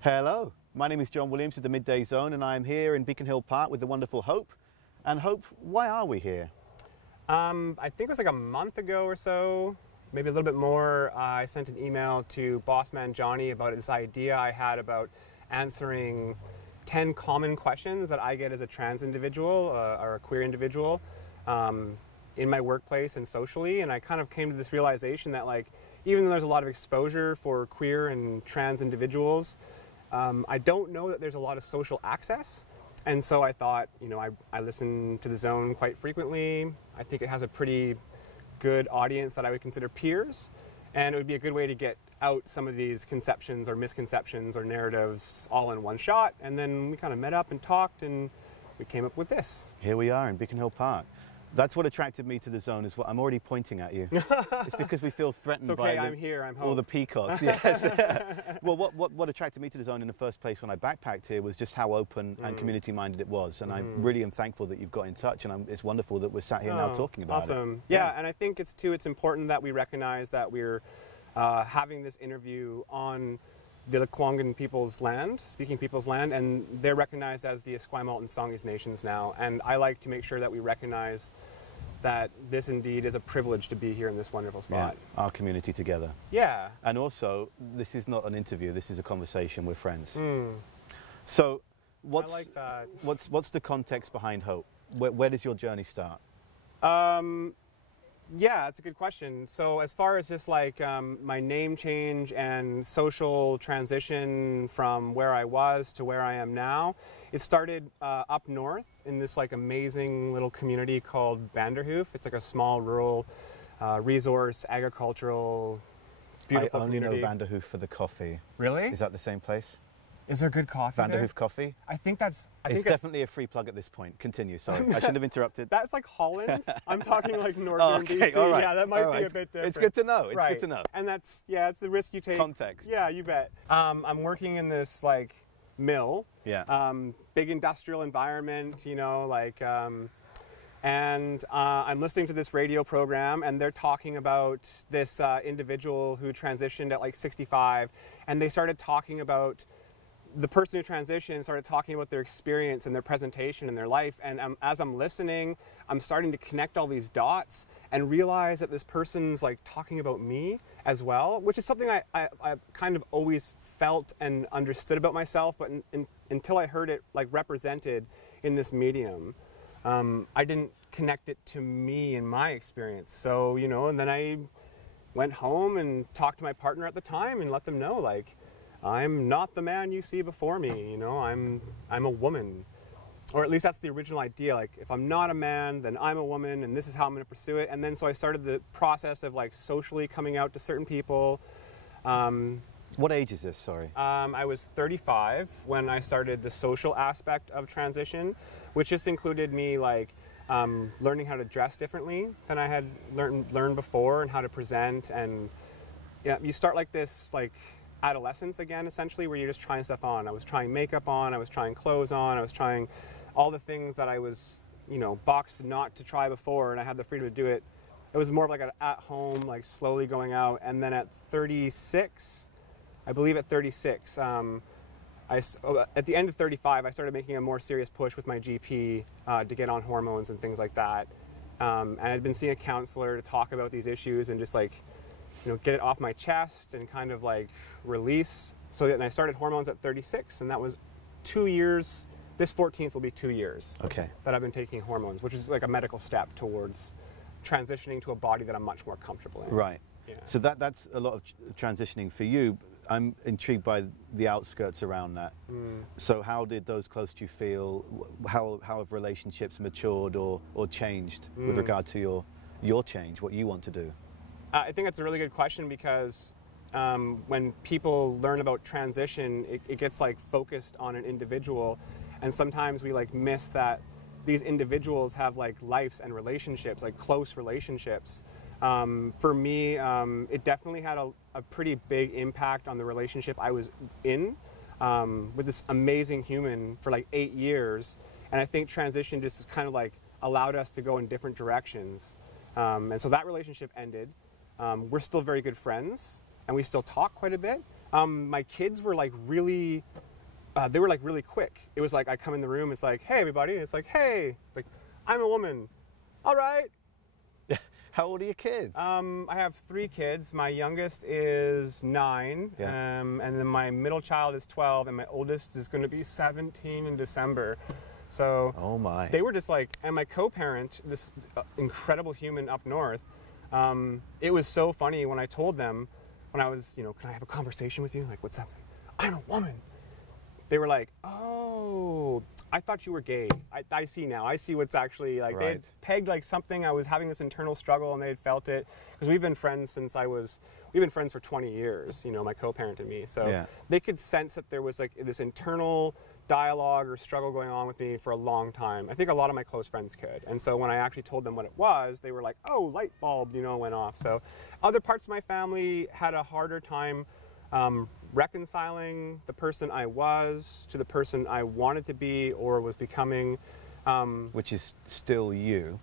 Hello, my name is Jon Williams of the Midday Zone, and I'm here in Beacon Hill Park with the wonderful Hope. And Hope, why are we here? I think it was like a month ago or so, maybe a little bit more. I sent an email to boss man Johnny about this idea I had about answering 10 common questions that I get as a trans individual or a queer individual in my workplace and socially. And I kind of came to this realization that, like, even though there's a lot of exposure for queer and trans individuals, I don't know that there's a lot of social access. And so I thought, you know, I listen to the Zone quite frequently. I think it has a pretty good audience that I would consider peers. And it would be a good way to get out some of these conceptions or misconceptions or narratives all in one shot. And then we kind of met up and talked, and we came up with this. Here we are in Beacon Hill Park. That's what attracted me to the Zone as well. I'm already pointing at you. It's because we feel threatened It's okay, by I'm here, I'm home. all the peacocks. Yes. Well, what attracted me to the Zone in the first place when I backpacked here was just how open and community-minded it was. And I really am thankful that you've got in touch, and it's wonderful that we're sat here now talking about it. Awesome. Yeah, and I think it's important that we recognize that we're having this interview on the Lekwungen people's land, speaking people's land, and they're recognized as the Esquimalt and Songhees nations now. And I like to make sure that we recognize that this indeed is a privilege to be here in this wonderful spot. Yeah, our community together. Yeah. And also, this is not an interview, this is a conversation with friends. So, I like that. what's the context behind Hope? Where does your journey start? Yeah, that's a good question. So as far as just like my name change and social transition from where I was to where I am now, it started up north in this like amazing little community called Vanderhoof. It's like a small rural resource agricultural beautiful community. I only know Vanderhoof for the coffee. Really? Is that the same place? Is there good coffee Vanderhoof there? Coffee? I think it's definitely a free plug at this point. Continue, sorry. I shouldn't have interrupted. That's like Holland. I'm talking like northern BC. All right. Yeah, that might be a bit different. It's good to know. It's right. good to know. And that's, yeah, it's the risk you take. Context. Yeah, you bet. I'm working in this like mill. Yeah. Big industrial environment, you know, like, and I'm listening to this radio program, and they're talking about this individual who transitioned at like 65, and they started talking about the person who transitioned, started talking about their experience and their presentation and their life. And as I'm listening, I'm starting to connect all these dots and realize that this person's like talking about me as well, which is something I kind of always felt and understood about myself, but until I heard it like represented in this medium, I didn't connect it to me in my experience. So, you know, and then I went home and talked to my partner at the time and let them know, like, I'm not the man you see before me, you know, I'm a woman. Or at least that's the original idea, like if I'm not a man, then I'm a woman, and this is how I'm going to pursue it. And then so I started the process of like socially coming out to certain people. What age is this, sorry? I was 35 when I started the social aspect of transition, which just included me like learning how to dress differently than I had learned before, and how to present. And yeah, you start like this like adolescence again, essentially, where you're just trying stuff on. I was trying makeup on, I was trying clothes on, I was trying all the things that I was, you know, boxed not to try before, and I had the freedom to do it. It was more of like an at-home, like slowly going out. And then at 36, I believe at 36, at the end of 35, I started making a more serious push with my GP to get on hormones and things like that. And I'd been seeing a counselor to talk about these issues and just like, you know, get it off my chest and kind of like release. So that I started hormones at 36, and that was 2 years. This 14th will be 2 years that I've been taking hormones, which is like a medical step towards transitioning to a body that I'm much more comfortable in. Right. Yeah. So that's a lot of transitioning for you. I'm intrigued by the outskirts around that. So how did those close to you feel? How have relationships matured or changed with regard to your change, what you want to do? I think that's a really good question, because when people learn about transition, it gets like focused on an individual, and sometimes we like miss that these individuals have like lives and relationships, like close relationships. For me, it definitely had a pretty big impact on the relationship I was in with this amazing human for like 8 years, and I think transition just kind of like allowed us to go in different directions, and so that relationship ended. We're still very good friends, and we still talk quite a bit, My kids were like really, they were like really quick. It was like I come in the room, it's like, hey everybody, it's like, hey, it's like, I'm a woman. All right. How old are your kids? I have 3 kids. My youngest is 9, Yeah. and then my middle child is 12, and my oldest is going to be 17 in December. So oh my. they were just like, and my co-parent, this incredible human up north, it was so funny when I told them, when I was, can I have a conversation with you? Like, what's up? I'm a woman. They were like, oh, I thought you were gay. I see now. I see what's actually, like, Right. they had pegged like something. I was having this internal struggle, and they had felt it. Because we've been friends since we've been friends for 20 years, my co-parent and me. So Yeah. they could sense that there was like this internal dialogue or struggle going on with me for a long time. I think a lot of my close friends could. And so when I actually told them what it was, they were like, oh, light bulb, went off. So other parts of my family had a harder time reconciling the person I was to the person I wanted to be or was becoming. Which is still you.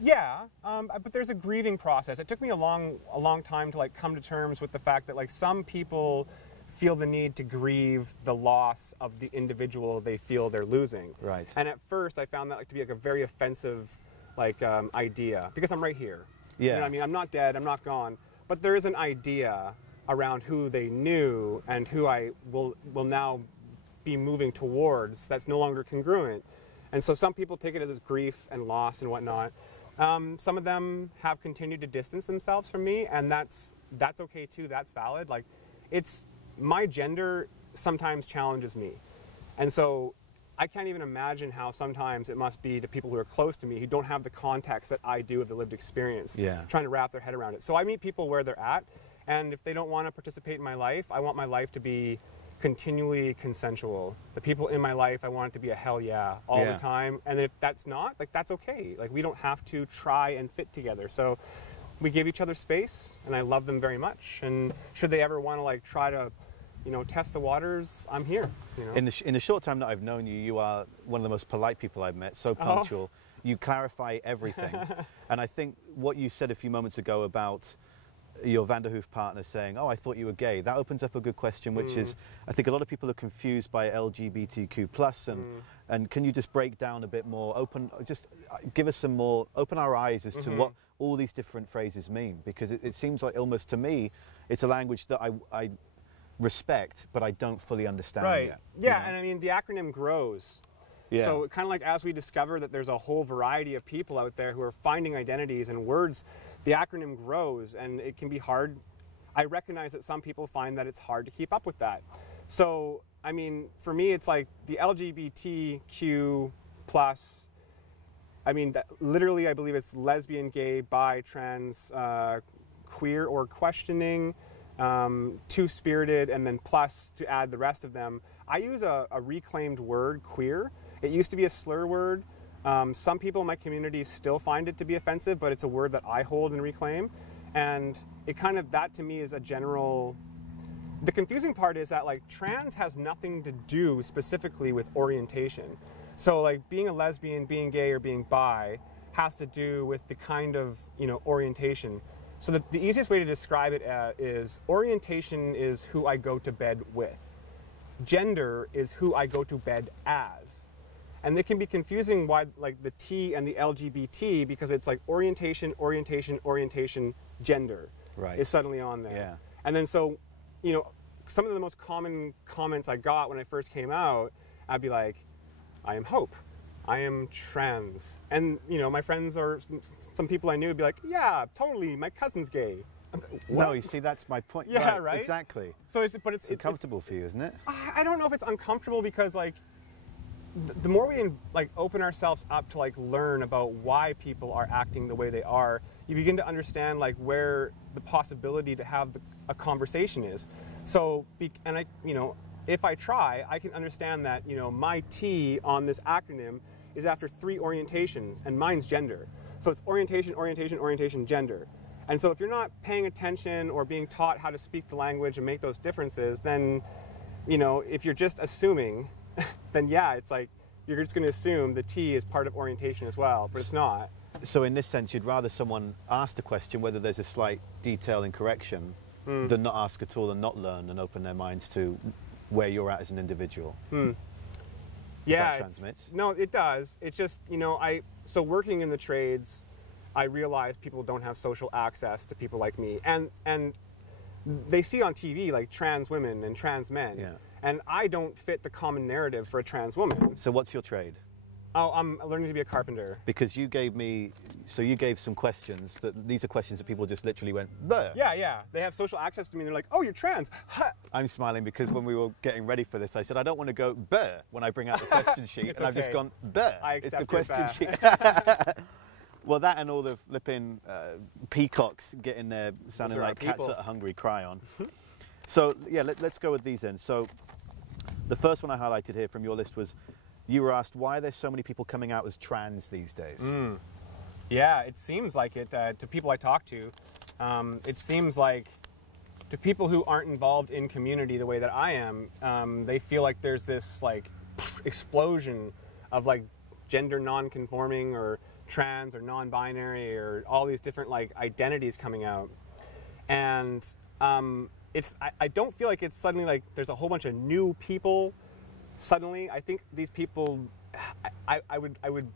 Yeah, but there's a grieving process. It took me a long time to like come to terms with the fact that like some people feel the need to grieve the loss of the individual they feel they're losing. Right. And at first I found that like to be like a very offensive idea, because I'm right here. Yeah. You know what I mean? I'm not dead, I'm not gone, but there is an idea around who they knew and who I will now be moving towards that's no longer congruent. And so some people take it as grief and loss and whatnot. Some of them have continued to distance themselves from me, and that's okay too, that's valid. Like, it's, my gender sometimes challenges me. And so I can't even imagine how sometimes it must be to people who are close to me who don't have the context that I do of the lived experience, Yeah. trying to wrap their head around it. So I meet people where they're at, and if they don't want to participate in my life, I want my life to be continually consensual. The people in my life, I want it to be a hell yeah all Yeah. the time. And if that's not, like, that's okay. Like, we don't have to try and fit together. So we give each other space, and I love them very much. And should they ever want to like try to, test the waters, I'm here. In the short time that I've known you, you are one of the most polite people I've met, so punctual. You clarify everything. And I think what you said a few moments ago about your Vanderhoof partner saying, oh, I thought you were gay, that opens up a good question, which is, I think a lot of people are confused by LGBTQ+, and can you just break down a bit more, just give us some more, open our eyes as to what all these different phrases mean, because it seems like almost to me, it's a language that I respect, but I don't fully understand yet. Yeah, and I mean, the acronym grows. Yeah. So kind of like as we discover that there's a whole variety of people out there who are finding identities and words, the acronym grows, and it can be hard. I recognize that some people find that it's hard to keep up with that. So, I mean, for me, it's like the LGBTQ+, I mean, literally, I believe it's lesbian, gay, bi, trans, queer or questioning, two-spirited, and then plus to add the rest of them. I use a reclaimed word, queer. It used to be a slur word. Some people in my community still find it to be offensive, but it's a word that I hold and reclaim. And it kind of, that to me is a general, the confusing part is that like trans has nothing to do specifically with orientation. So like being a lesbian, being gay, or being bi has to do with the kind of, orientation. So the easiest way to describe it is orientation is who I go to bed with. Gender is who I go to bed as. And it can be confusing why like the T and the LGBT, because it's like orientation, gender is suddenly on there. Yeah. And then so, some of the most common comments I got when I first came out, I'd be like, I am hope. I am trans. And, my friends or some people I knew would be like, yeah, totally, my cousin's gay. No, you see, that's my point. Yeah, right? Exactly. So it's uncomfortable for you, isn't it? I don't know if it's uncomfortable because, like, the more we open ourselves up to learn about why people are acting the way they are, you begin to understand where the possibility to have a conversation is. So, if I try, I can understand that my T on this acronym is after 3 orientations, and mine's gender. So it's orientation, gender. And so if you're not paying attention or being taught how to speak the language and make those differences, then if you're just assuming, then yeah, it's like you're just going to assume the T is part of orientation as well, but it's not. So in this sense, you'd rather someone ask the question whether there's a slight detail in correction than not ask at all and not learn and open their minds to where you're at as an individual. Yeah, transmits. No, it does. It's just, so working in the trades, I realize people don't have social access to people like me. And they see on TV like trans women and trans men. Yeah. And I don't fit the common narrative for a trans woman. So what's your trade? Oh, I'm learning to be a carpenter. Because you gave some questions these are questions that people just literally went, bleh. Yeah. They have social access to me and they're like, oh, you're trans. Ha. I'm smiling because when we were getting ready for this, I said, I don't want to go, bleh, when I bring out the question sheet. And I've just gone, bleh, it's the question sheet. Well, that and all the flipping peacocks getting there sounding like cats that a hungry cry on. So, yeah, let's go with these then. So the first one I highlighted here from your list was, you were asked, why are there so many people coming out as trans these days? Yeah, it seems like it to people I talk to. It seems like to people who aren't involved in community the way that I am, they feel like there's this like explosion of like gender non-conforming or trans or non-binary or all these different like identities coming out. And I don't feel like it's suddenly like there's a whole bunch of new people. Suddenly, I think these people, I would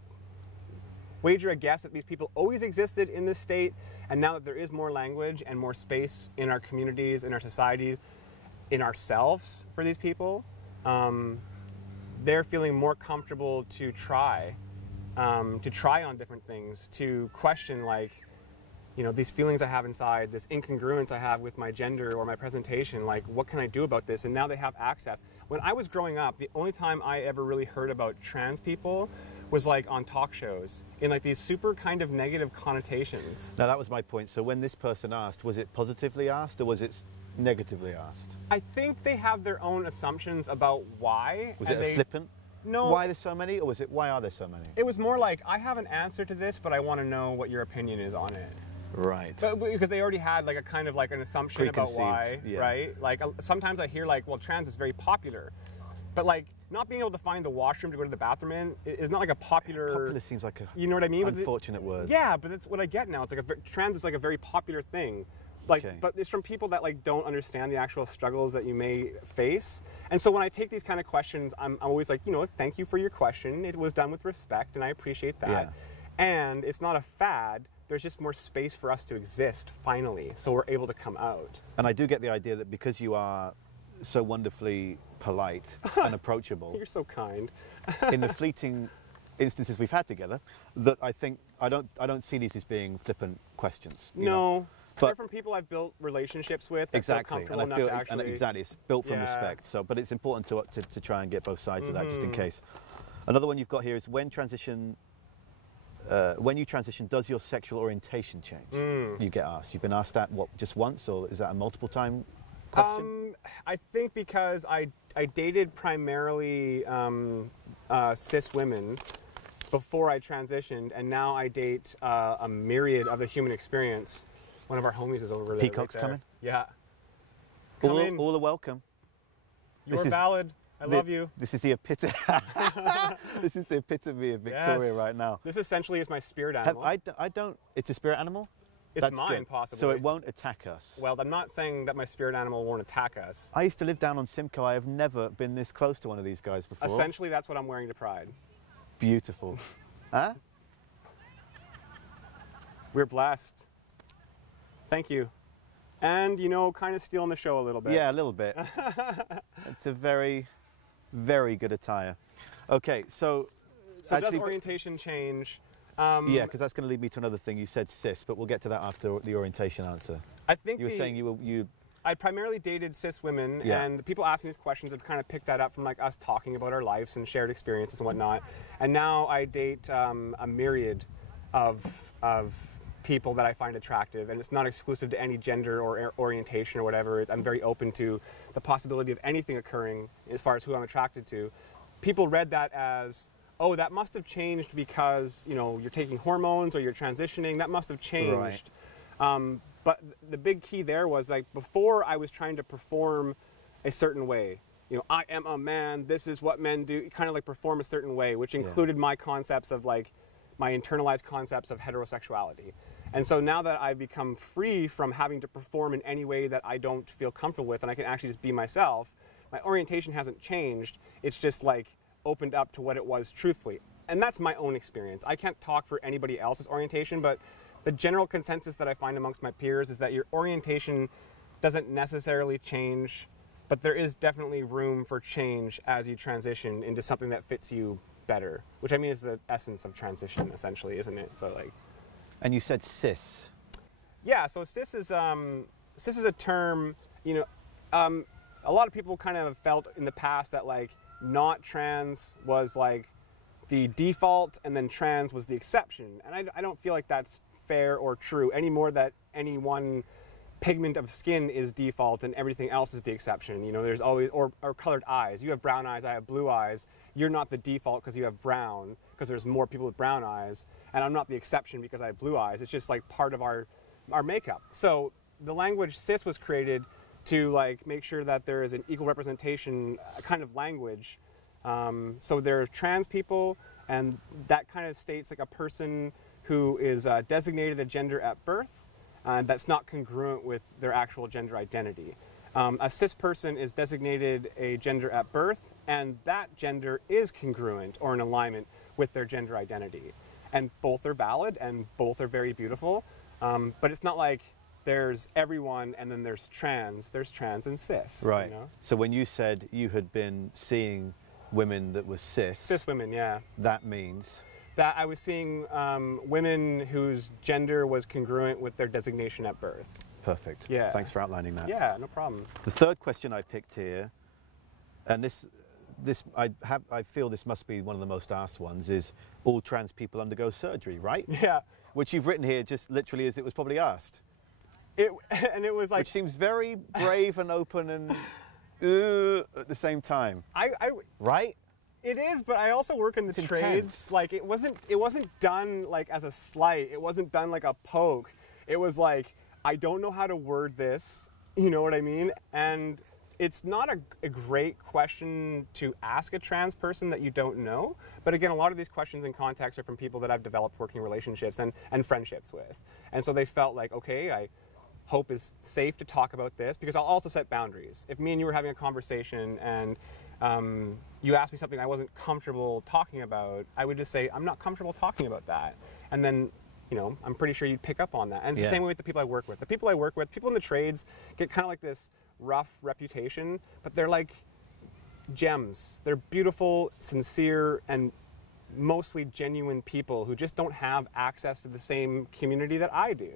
wager a guess that these people always existed in this state, and now that there is more language and more space in our communities, in our societies, in ourselves for these people, they're feeling more comfortable to try on different things, to question like, these feelings I have inside, this incongruence I have with my gender or my presentation, like what can I do about this? And now they have access. When I was growing up, the only time I ever really heard about trans people was like on talk shows in like these super kind of negative connotations. Now that was my point. So when this person asked, was it positively asked or was it negatively asked? I think they have their own assumptions about why. Was it flippant? No. Why there's so many, or was it why are there so many? It was more like, I have an answer to this, but I want to know what your opinion is on it. Right. But because they already had like a kind of like an assumption about why, right? Like sometimes I hear like, well, trans is very popular, but like not being able to find the washroom to go to the bathroom in is not like a popular. Popular seems like a unfortunate word. Yeah, but that's what I get now. It's like trans is like a very popular thing, like, but it's from people that like don't understand the actual struggles that you may face. And so when I take these kind of questions, I'm always like, thank you for your question. It was done with respect, and I appreciate that. Yeah. And it's not a fad. There's just more space for us to exist, finally, so we're able to come out. And I do get the idea that because you are so wonderfully polite and approachable... You're so kind. in the fleeting instances we've had together, that I think I don't see these as being flippant questions. No, but they're from people I've built relationships with. Exactly, and I feel exactly it's built from respect. So, but it's important to try and get both sides of that, just in case. Another one you've got here is when you transition, does your sexual orientation change? You get asked. You've been asked that, just once, or is that a multiple time question? I think because I dated primarily cis women before I transitioned, and now I date a myriad of the human experience. One of our homies is over there. Peacock's coming? Yeah. All are welcome. You're valid. I love you. This is the epitome. This is the epitome of Victoria right now. This essentially is my spirit animal. I don't. It's a spirit animal. It's mine, possibly. So it won't attack us. Well, I'm not saying that my spirit animal won't attack us. I used to live down on Simcoe. I have never been this close to one of these guys before. Essentially, that's what I'm wearing to Pride. Beautiful. Huh? We're blessed. Thank you. And, kind of stealing the show a little bit. Yeah, a little bit. It's a very, very good attire. Okay, so does orientation change? Yeah, because that's going to lead me to another thing. You said cis, but we'll get to that after the orientation answer. I think you were saying you. I primarily dated cis women, and the people asking these questions have kind of picked that up from like us talking about our lives and shared experiences and whatnot. And now I date a myriad of people that I find attractive, and it's not exclusive to any gender or orientation or whatever. I'm very open to the possibility of anything occurring as far as who I'm attracted to. People read that as, oh, that must have changed because you're taking hormones or you're transitioning. That must have changed. Right. But the big key there was like before I was trying to perform a certain way. I am a man. This is what men do. Kind of like perform a certain way, which included my concepts of like my internalized concepts of heterosexuality. And so now that I've become free from having to perform in any way that I don't feel comfortable with, and I can actually just be myself, my orientation hasn't changed. It's just like opened up to what it was truthfully. And that's my own experience. I can't talk for anybody else's orientation, but the general consensus that I find amongst my peers is that your orientation doesn't necessarily change, but there is definitely room for change as you transition into something that fits you better, which I mean is the essence of transition, essentially, isn't it? So like. And you said cis. Yeah, so cis is a term, you know, a lot of people kind of felt in the past that like not trans was like the default and then trans was the exception. And I don't feel like that's fair or true any more that any one pigment of skin is default and everything else is the exception. You know, there's always, or colored eyes. You have brown eyes, I have blue eyes. You're not the default because you have brown, because there's more people with brown eyes, and I'm not the exception because I have blue eyes. It's just like part of our makeup. So the language cis was created to like make sure that there is an equal representation kind of language. So there are trans people, and that kind of states like a person who is designated a gender at birth, that's not congruent with their actual gender identity. A cis person is designated a gender at birth, and that gender is congruent or in alignment with their gender identity. And both are valid, and both are very beautiful, but it's not like there's everyone and then there's trans and cis. Right. You know? So when you said you had been seeing women that were cis. Cis women, yeah. That means? That I was seeing women whose gender was congruent with their designation at birth. Perfect. Yeah. Thanks for outlining that. Yeah, no problem. The third question I picked here, and I feel this must be one of the most asked ones, is all trans people undergo surgery, right? Yeah. Which you've written here just literally as it was probably asked. And it was like... Which seems very brave and open and at the same time. Right? It is, but I also work in the trades. Intense. Like it wasn't done like as a slight. It wasn't done like a poke. It was like, I don't know how to word this. You know what I mean? And it's not a great question to ask a trans person that you don't know. But again, a lot of these questions and contexts are from people that I've developed working relationships and friendships with. And so they felt like, okay, I hope is safe to talk about this, because I'll also set boundaries. If me and you were having a conversation and you asked me something I wasn't comfortable talking about, I would just say, I'm not comfortable talking about that. And then, you know, I'm pretty sure you'd pick up on that. And it's the same way with the people I work with. The people I work with, people in the trades get kind of like this rough reputation, but they're like gems. They're beautiful, sincere, and mostly genuine people who just don't have access to the same community that I do.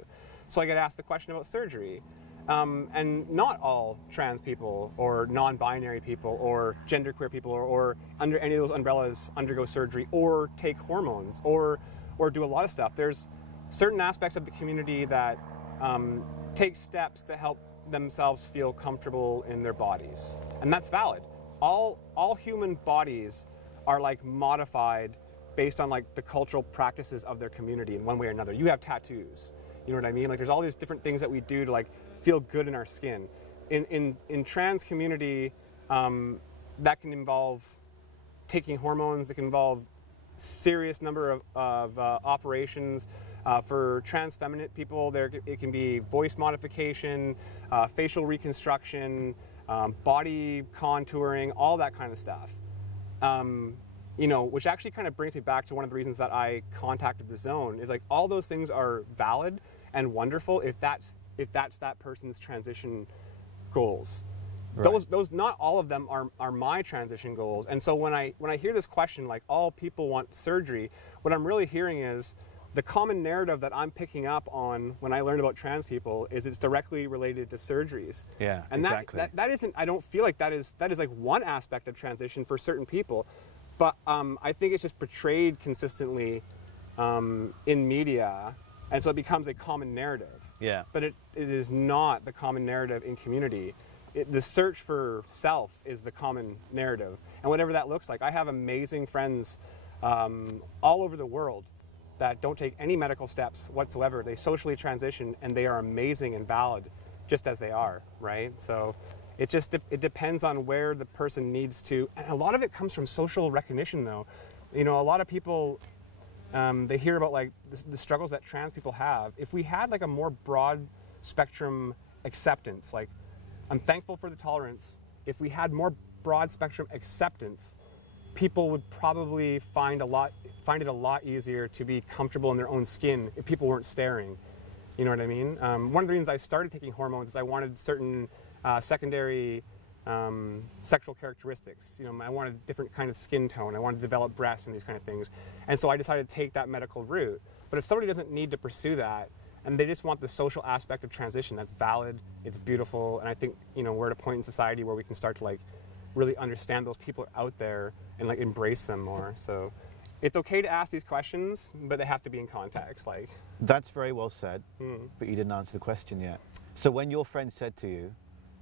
So I get asked the question about surgery. And not all trans people or non-binary people or genderqueer people or under any of those umbrellas undergo surgery or take hormones or do a lot of stuff. There's certain aspects of the community that take steps to help themselves feel comfortable in their bodies. And that's valid. All human bodies are like modified based on like the cultural practices of their community in one way or another. You have tattoos. You know what I mean? Like there's all these different things that we do to like feel good in our skin. In trans community, that can involve taking hormones. That can involve serious number of operations. For trans feminine people, it can be voice modification, facial reconstruction, body contouring, all that kind of stuff. You know, which actually kind of brings me back to one of the reasons that I contacted the Zone, is like all those things are valid and wonderful if that's that person's transition goals. Right. Those not all of them are my transition goals. And so when I hear this question, like all people want surgery, what I'm really hearing is the common narrative that I'm picking up on when I learn about trans people is it's directly related to surgeries. Yeah, and exactly. that isn't, I don't feel like that is like one aspect of transition for certain people, but I think it's just portrayed consistently in media, and so it becomes a common narrative. Yeah. But it is not the common narrative in community. The search for self is the common narrative, and whatever that looks like. I have amazing friends all over the world that don't take any medical steps whatsoever. They socially transition, and they are amazing and valid just as they are, right? So it depends on where the person needs to, and a lot of it comes from social recognition though. You know, a lot of people they hear about like the struggles that trans people have. If we had like a more broad spectrum acceptance, like I'm thankful for the tolerance. If we had more broad spectrum acceptance, people would probably find it a lot easier to be comfortable in their own skin if people weren't staring. You know what I mean? One of the reasons I started taking hormones is I wanted certain secondary sexual characteristics. You know, I wanted a different kind of skin tone. I wanted to develop breasts and these kind of things. And so I decided to take that medical route. But if somebody doesn't need to pursue that, and they just want the social aspect of transition, that's valid, it's beautiful, and I think, you know, we're at a point in society where we can start to like really understand those people out there and like embrace them more. So it's okay to ask these questions, but they have to be in context. Like, that's very well said, but you didn't answer the question yet. So when your friend said to you,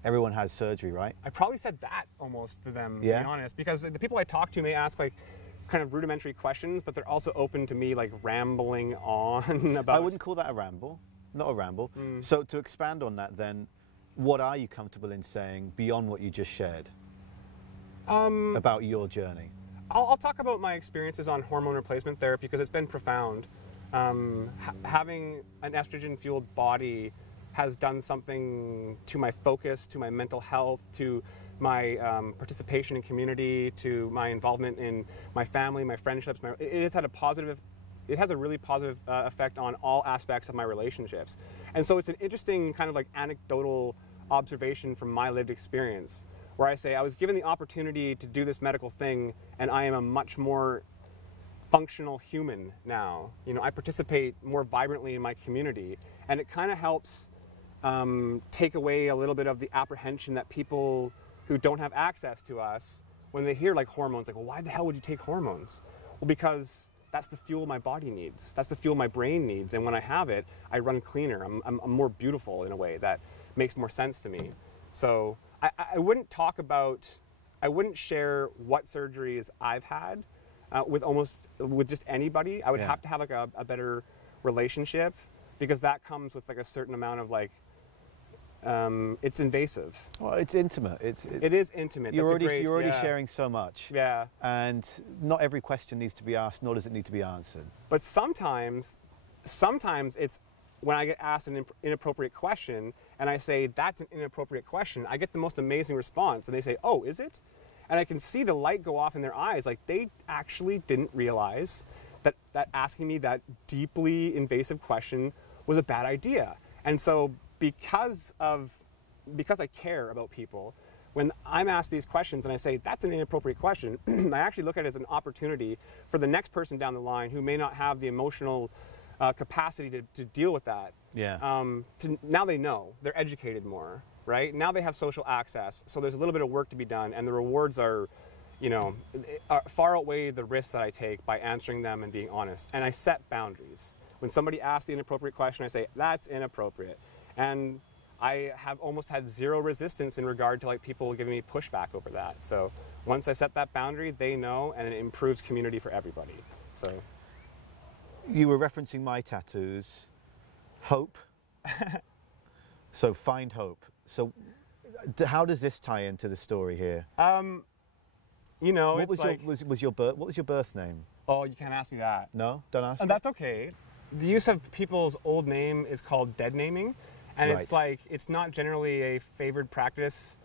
everyone has surgery, right? I probably said that almost to them, yeah? to be honest, because the people I talk to may ask like kind of rudimentary questions, but they're also open to me like rambling on about... I wouldn't call that a ramble, not a ramble. So to expand on that then, what are you comfortable in saying beyond what you just shared about your journey? I'll talk about my experiences on hormone replacement therapy because it's been profound. Having an estrogen-fueled body has done something to my focus, to my mental health, to my participation in community, to my involvement in my family, my friendships. It has had a positive, it has a really positive effect on all aspects of my relationships. And so it's an interesting kind of like anecdotal observation from my lived experience, where I say I was given the opportunity to do this medical thing, and I am a much more functional human now. You know, I participate more vibrantly in my community, and it kind of helps take away a little bit of the apprehension that people who don't have access to us, when they hear like hormones, like, well, why the hell would you take hormones? Well, because that's the fuel my body needs. That's the fuel my brain needs. And when I have it, I run cleaner. I'm more beautiful in a way that makes more sense to me. So I wouldn't talk about, I wouldn't share what surgeries I've had with just anybody. I would have to have like a better relationship, because that comes with like a certain amount of like, it's invasive. Well, it's intimate. It is intimate. You're already sharing so much. Yeah. And not every question needs to be asked, nor does it need to be answered. But sometimes it's when I get asked an inappropriate question and I say, that's an inappropriate question, I get the most amazing response. And they say, oh, is it? And I can see the light go off in their eyes. Like they actually didn't realize that asking me that deeply invasive question was a bad idea. And so because I care about people, when I'm asked these questions and I say, that's an inappropriate question, I actually look at it as an opportunity for the next person down the line who may not have the emotional capacity to deal with that. Yeah. Now they know. They're educated more, right? Now they have social access. So there's a little bit of work to be done, and the rewards are, you know, far outweigh the risks that I take by answering them and being honest. And I set boundaries. When somebody asks the inappropriate question, I say, that's inappropriate. And I have almost had zero resistance in regard to like people giving me pushback over that. So once I set that boundary, they know, and it improves community for everybody. So you were referencing my tattoos. Hope. So find hope. So how does this tie into the story here? You know, what was your birth name? Oh, you can't ask me that. No, don't ask. That's okay. The use of people's old name is called dead naming. And right. It's like, it's not generally a favored practice.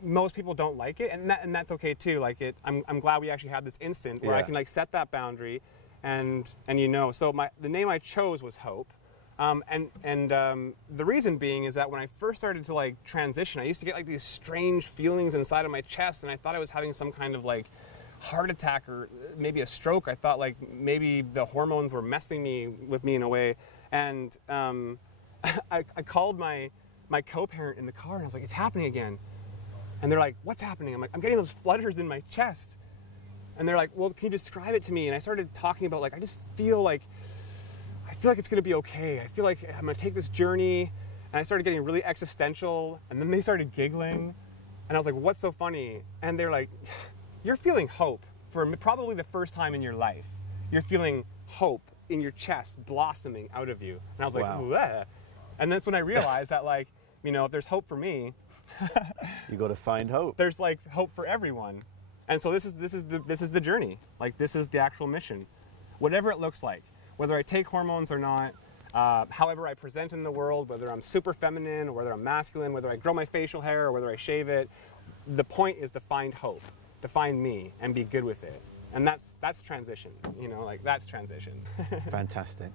Most people don't like it, and that's okay too. Like I'm glad we actually had this instant where I can like set that boundary, and you know. So the name I chose was Hope, and the reason being is that when I first started to like transition, I used to get like these strange feelings inside of my chest, and I thought I was having some kind of like heart attack or maybe a stroke. I thought like maybe the hormones were messing with me in a way, and I called my co-parent in the car, and I was like, it's happening again. And they're like, what's happening? I'm like, I'm getting those flutters in my chest. And they're like, well, can you describe it to me? And I started talking about like, I feel like it's gonna be okay. I feel like I'm gonna take this journey. And I started getting really existential, and then they started giggling. And I was like, what's so funny? And they're like, you're feeling hope for probably the first time in your life. You're feeling hope in your chest blossoming out of you. And I was like, wow. Bleh. And that's when I realized that, like, you know, if there's hope for me, you got to find hope. There's like hope for everyone. And so this is the journey. Like, this is the actual mission. whatever it looks like, whether I take hormones or not, however I present in the world, whether I'm super feminine or whether I'm masculine, whether I grow my facial hair or whether I shave it, the point is to find hope, to find me and be good with it. And that's transition, you know, like that's transition. Fantastic.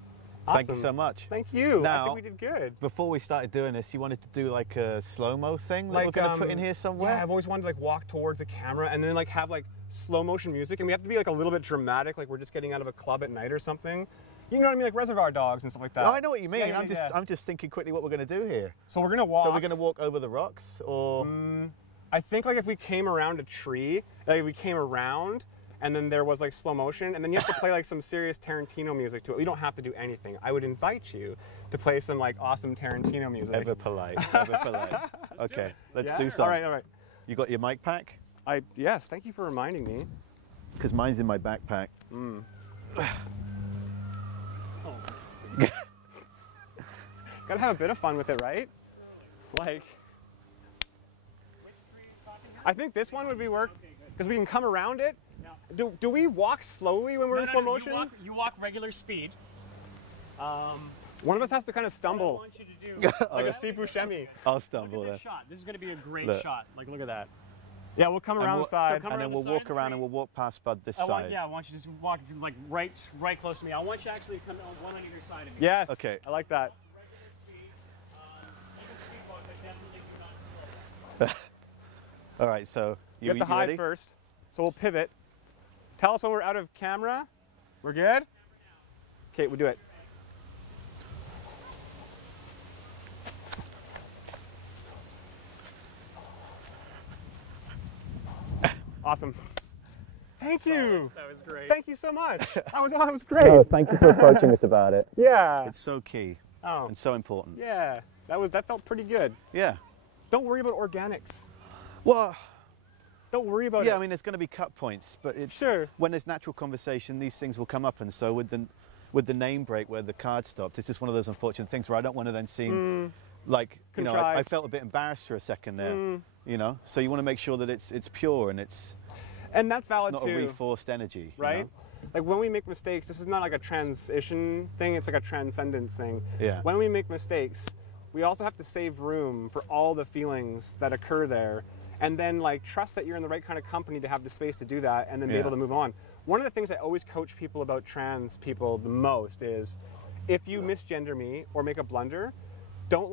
Awesome. Thank you so much. Thank you. Now, I think we did good. Before we started doing this, you wanted to do like a slow-mo thing that we're going to put in here somewhere? Yeah, I've always wanted to like walk towards the camera and then like have like slow motion music, and we have to be like a little bit dramatic, like we're just getting out of a club at night or something. You know what I mean, like Reservoir Dogs and stuff like that. No, I know what you mean. Yeah, I'm just thinking quickly what we're going to do here. So we're gonna walk. So we're going to walk over the rocks, or I think like if we came around a tree, like if we came around and then there was like slow motion, and then you have to play like some serious Tarantino music to it. You don't have to do anything. I would invite you to play some like awesome Tarantino music. ever polite, ever polite. Okay, let's do some. All right. You got your mic pack? Yes, thank you for reminding me. Because mine's in my backpack. Gotta have a bit of fun with it, right? Like, I think this one would be work because we can come around it. Do we walk slowly when we're in slow motion? You walk regular speed. One of us has to kind of stumble. What I want you to do, Like a Steve Buscemi. I'll stumble look there. at this shot. This is going to be a great Look. shot. Like, look at that. Yeah, we'll come around the side. come And then around we'll the walk side of the around tree. and we'll walk past Bud this I side. want you to just walk like right close to me. I want you to actually come on one on either side of me. Yes. Okay. I like that. Regular speed. Even speed walk, but definitely do not slow. All right, so You have to hide ready? first, so we'll pivot. Tell us when we're out of camera. We're good? Okay, we'll do it. Awesome. Thank you. That was great. Thank you so much. That was great. Oh, thank you for approaching us about it. Yeah. It's so key Oh, and so important. yeah. That felt pretty good. Yeah. Don't worry about organics. Well, Don't worry about yeah, it. I mean, there's going to be cut points, but it's, Sure. when there's natural conversation, these things will come up. And so with the name break where the card stopped, it's just one of those unfortunate things where I don't want to then seem like, you know, I Contrived. felt a bit embarrassed for a second there, you know? So you want to make sure that it's pure and it's And that's valid not too. a reforced energy. you Right? know? Like when we make mistakes, this is not like a transition thing, it's like a transcendence thing. Yeah. When we make mistakes, we also have to save room for all the feelings that occur there, and then like trust that you're in the right kind of company to have the space to do that and then be Yeah. able to move on. One of the things I always coach people about trans people the most is if you misgender me or make a blunder, don't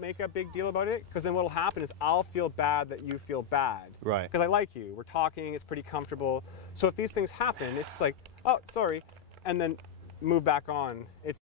make a big deal about it, because then what'll happen is I'll feel bad that you feel bad. Right. Because I like you. We're talking, it's pretty comfortable. So if these things happen, it's like, oh, sorry, and then move back on. It's